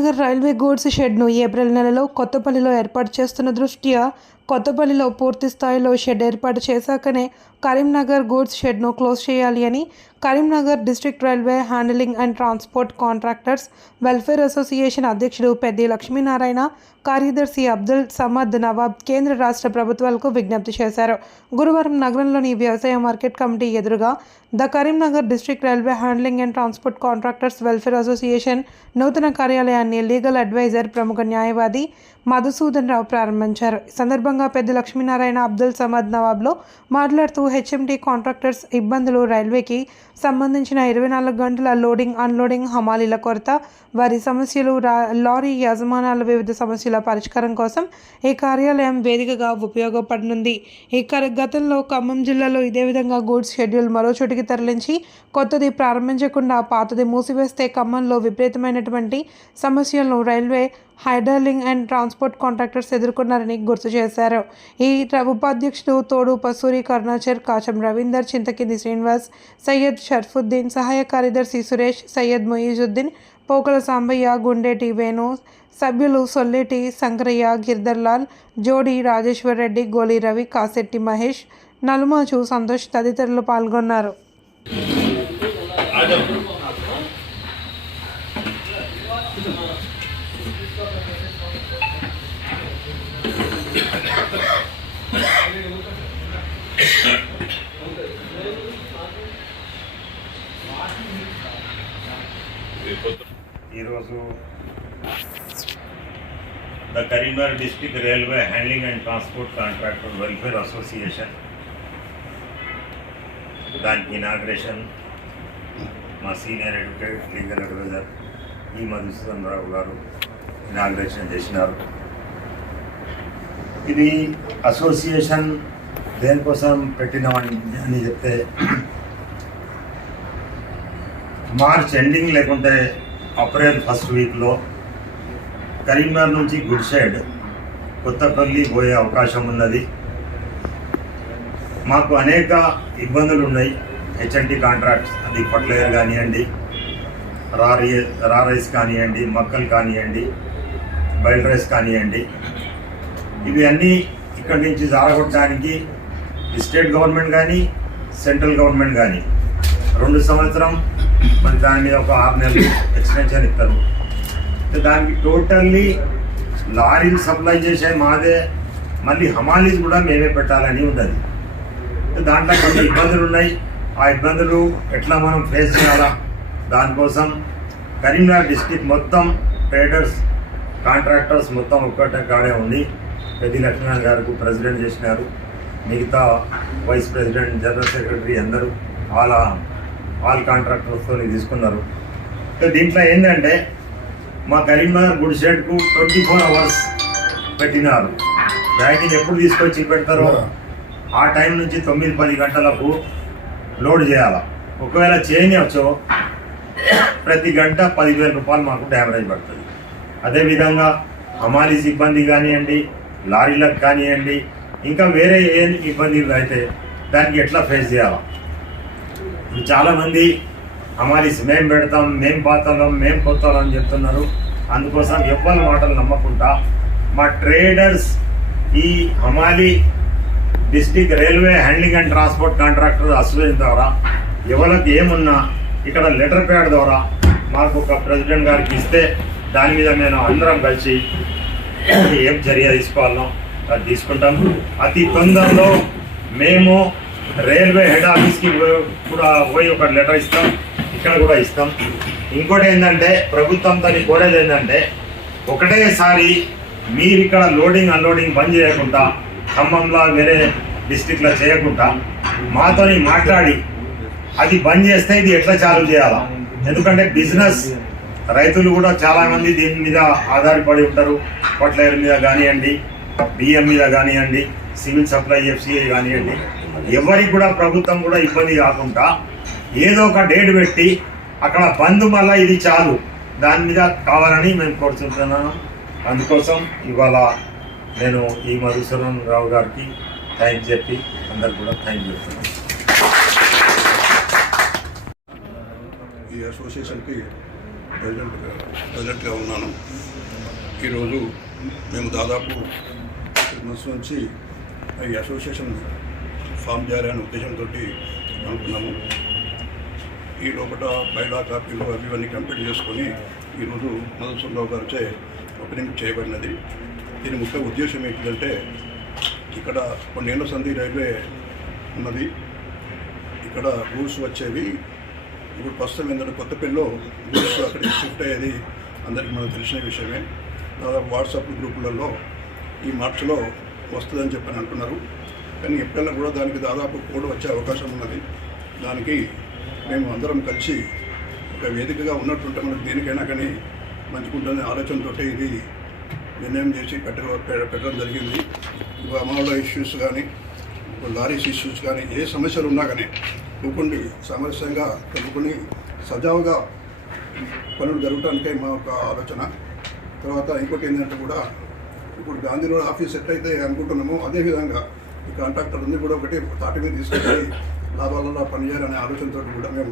Karimnagar railway goods షెడ్ను April నెలలో కొత్తపల్లిలో ఏర్పాటు చేస్తున్న దృష్ట్యా కొత్తపల్లిలో పూర్తి స్థాయిలో షెడ్ ఏర్పాటు చేశాకనే కరీంనగర్ గూడ్స్ షెడ్ను క్లోజ్ చేయాలి అని Karimnagar district railway handling and transport contractors welfare association అధ్యక్షుడు పెద్ది లక్ష్మీనారాయణ కార్యదర్శి అబ్దుల్ సమద్ నవాబ్ కేంద్ర రాష్ట్ర ప్రభుత్వాలకు విజ్ఞప్తి చేశారు. గురువారం నగరంలోని వ్యవసాయ మార్కెట్ కమిటీ ఎదురుగా the Karimnagar district railway handling and transport contractors welfare association నూతన కార్యాలయాన్ని లీగల్ అడ్వైజర్ ప్రముఖ న్యాయవాది మధుసూదన్ రావు ప్రారంభించారు. ఈ సందర్భంగా పెద్ద లక్ష్మీనారాయణ అబ్దుల్ సమద్ నవాబ్లో మాట్లాడుతూ హెచ్ఎంటీ కాంట్రాక్టర్స్ ఇబ్బందులు రైల్వేకి సంబంధించిన ఇరవై నాలుగు గంటల లోడింగ్ అన్లోడింగ్ హమాలీల కొరత వారి సమస్యలు రా లారీ యజమానాల వివిధ సమస్యల పరిష్కారం కోసం ఈ కార్యాలయం వేదికగా ఉపయోగపడనుంది. ఈ కర- గతంలో ఖమ్మం జిల్లాలో ఇదే విధంగా గూడ్స్ షెడ్యూల్ మరో చోటికి తరలించి కొత్తది ప్రారంభించకుండా పాతది మూసివేస్తే ఖమ్మంలో విపరీతమైనటువంటి సమస్యలను railway handling and transport contractors ఎదుర్కొన్నారని గుర్తు చేశారు. ఈ ఉపాధ్యక్షుడు తోడు పసూరి కరుణాచర్ కాచం రవీందర్ చింతకింది శ్రీనివాస్ సయ్యద్ షర్ఫుద్దీన్ సహాయ కార్యదర్శి సురేష్ సయ్యద్ మొయీజుద్దీన్ పోకల సాంబయ్య గుండేటి వేణు సభ్యులు సొల్లెటి శంకరయ్య గిర్ధర్లాల్ జోడి రాజేశ్వర్ రెడ్డి గోలి రవి కాసెట్టి మహేష్ నలుమాచు సంతోష్ తదితరులు పాల్గొన్నారు. ఈరోజు the Karimnagar district railway handling and transport contractor welfare association దానికి ఇనాగ్రేషన్ మా సీనియర్ అడ్వకేట్ లీగల్ అడ్వైజర్ ఈ మధుసూదన్ రావు గారు ఇనాగ్రేషన్ చేసినారు. ఇది అసోసియేషన్ దేనికోసం పెట్టినామని అని చెప్తే మార్చ్ ఎండింగ్ లేకుంటే ఏప్రిల్ ఫస్ట్ వీక్లో కరీంనగర్ నుంచి గుడ్ సైడ్ కొత్తపల్లి పోయే అవకాశం ఉన్నది. మాకు అనేక ఇబ్బందులు ఉన్నాయి. హెచ్ఎన్టీ కాంట్రాక్ట్స్ అది ఫర్టిలైజర్ కానివ్వండి రా రా రైస్ కానివ్వండి మక్కలు కానివ్వండి బయల్ రైస్ కానివ్వండి. ఇవి అన్నీ ఇక్కడి నుంచి జారగొట్టడానికి స్టేట్ గవర్నమెంట్ కానీ సెంట్రల్ గవర్నమెంట్ కానీ రెండు సంవత్సరం మరి దాని మీద ఒక ఆరు నెలలు ఎక్స్టెన్షన్ ఇస్తారు. దానికి టోటల్లీ లారీలు సప్లై చేసే మాదే మళ్ళీ హమాలీస్ కూడా మేమే పెట్టాలని ఉన్నది. దాంట్లో కొన్ని ఇబ్బందులు ఉన్నాయి. ఆ ఇబ్బందులు ఎట్లా మనం ఫేస్ చేయాలా? దానికోసం కరీంనగర్ డిస్టిక్ మొత్తం ట్రేడర్స్ కాంట్రాక్టర్స్ మొత్తం ఒక్కటే కాడే ఉంది. పెద్ది లక్ష్మణ్ గారికి ప్రెసిడెంట్ చేసినారు. మిగతా వైస్ ప్రెసిడెంట్ జనరల్ సెక్రటరీ అందరూ వాళ్ళ ఆల్ కాంట్రాక్టర్స్తో తీసుకున్నారు. సో దీంట్లో ఏంటంటే మా కరీంనగర్ గుడ్ షెడ్కు ట్వంటీ ఫోర్ అవర్స్ పెట్టినారు. బ్యాగింగ్ ఎప్పుడు తీసుకొచ్చి పెడతారో ఆ. టైం నుంచి తొమ్మిది పది గంటలకు లోడ్ చేయాలి. ఒకవేళ చేయనివచ్చో ప్రతి గంట పదివేల రూపాయలు మాకు డ్యామేజ్ పడుతుంది. అదేవిధంగా హమాలీ సిబ్బంది కానివ్వండి లారీలకు కానివ్వండి ఇంకా వేరే ఏ ఇబ్బందులు అయితే దానికి ఎట్లా ఫేస్ చేయాలా? ఇప్పుడు చాలామంది హమాలీస్ మేం పెడతాం మేం పాతాం మేం కొత్తాం అని చెప్తున్నారు. అందుకోసం ఎవరి మాటలు నమ్మకుండా మా ట్రేడర్స్ ఈ హమాలి district railway handling and transport contractor association ద్వారా ఎవరికి ఏమున్నా ఇక్కడ లెటర్ ప్యాడ్ ద్వారా మాకు ఒక ప్రెసిడెంట్ గారికి ఇస్తే దాని మీద మేము అందరం కలిసి ఏం చర్య తీసుకోవాలో అది తీసుకుంటాం. అతి తొందరలో మేము రైల్వే హెడ్ ఆఫీస్కి కూడా పోయి ఒక లెటర్ ఇస్తాం ఇక్కడ కూడా ఇస్తాం. ఇంకోటి ఏంటంటే ప్రభుత్వం ప్రభుత్వంతో కోరేది ఏంటంటే ఒకటేసారి మీరు ఇక్కడ లోడింగ్ అన్లోడింగ్ బంద్ చేయకుండా ఖమ్మంలో వేరే డిస్టిక్లో చేయకుండా మాతోని మాట్లాడి అది బంద్ చేస్తే ఇది ఎట్లా చాలు చేయాలా? ఎందుకంటే బిజినెస్ రైతులు కూడా చాలామంది దీని మీద ఆధారపడి ఉంటారు. ఫర్టిలైజర్ మీద కానివ్వండి బియ్యం మీద కానివ్వండి సివిల్ సప్లై ఎఫ్సిఐ కానివ్వండి. ఎవరికి కూడా ప్రభుత్వం కూడా ఇబ్బంది కాకుండా ఏదో ఒక డేట్ పెట్టి అక్కడ బంద్ మళ్ళా ఇది చాలు. దాని మీద కావాలని మేము కోరుతుంటున్నాను అందుకోసం ఇవాళ నేను ఈ మధుసూరన్ రావు గారికి థ్యాంక్ చెప్పి అందరు కూడా థ్యాంక్ చెప్తున్నాను. ఈ అసోసియేషన్కి ప్రెసిడెంట్గా ప్రెసిడెంట్గా ఉన్నాను. ఈరోజు మేము దాదాపు మంత్స్ నుంచి ఈ అసోసియేషన్ ఫామ్ చేయాలనే ఉద్దేశంతో అనుకున్నాము. ఈ లోపల బయలా కాపీలు అవి ఇవన్నీ కంప్లీట్ చేసుకొని ఈరోజు మధుసూరరావు గారిచే ఓపెనింగ్ చేయబడినది. దీని ముఖ్య ఉద్దేశం ఏంటంటే ఇక్కడ కొన్నేళ్ళ సంధి రైల్వే ఉన్నది. ఇక్కడ రూల్స్ వచ్చేవి. ఇప్పుడు ప్రస్తుతం ఏంటంటే కొత్తపల్లిలో రూల్స్ అక్కడికి షిఫ్ట్ అయ్యేది అందరికీ మనకు తెలిసిన విషయమే. దాదాపు వాట్సాప్ గ్రూపులలో ఈ మార్చిలో వస్తుందని చెప్పని అంటున్నారు కానీ ఎప్పుడైనా కూడా దానికి దాదాపు కోడ్ వచ్చే అవకాశం ఉన్నది. దానికి మేము అందరం కలిసి ఒక వేదికగా ఉన్నట్టుంటే మనకు దేనికైనా కానీ మంచుకుంటుందనే ఆలోచనతో ఇది నిర్ణయం చేసి పెట్టడం పెట్టడం జరిగింది. ఇంకో అమలులో ఇష్యూస్ కానీ ఇప్పుడు లారీస్ ఇష్యూస్ కానీ ఏ సమస్యలు ఉన్నా కానీ కూకుండి సామరస్యంగా కలుపుకొని సజావుగా పనులు జరగటానికే మా యొక్క ఆలోచన. తర్వాత ఇంకోటి ఏంటంటే కూడా ఇప్పుడు గాంధీ రోడ్ ఆఫీస్ ఎట్లయితే అనుకుంటున్నామో అదేవిధంగా ఈ కాంట్రాక్టర్ ఉంది కూడా ఒకటి తాటి మీద తీసుకెళ్ళి లాభాలలో పనిచేయాలనే ఆలోచనతో కూడా మేము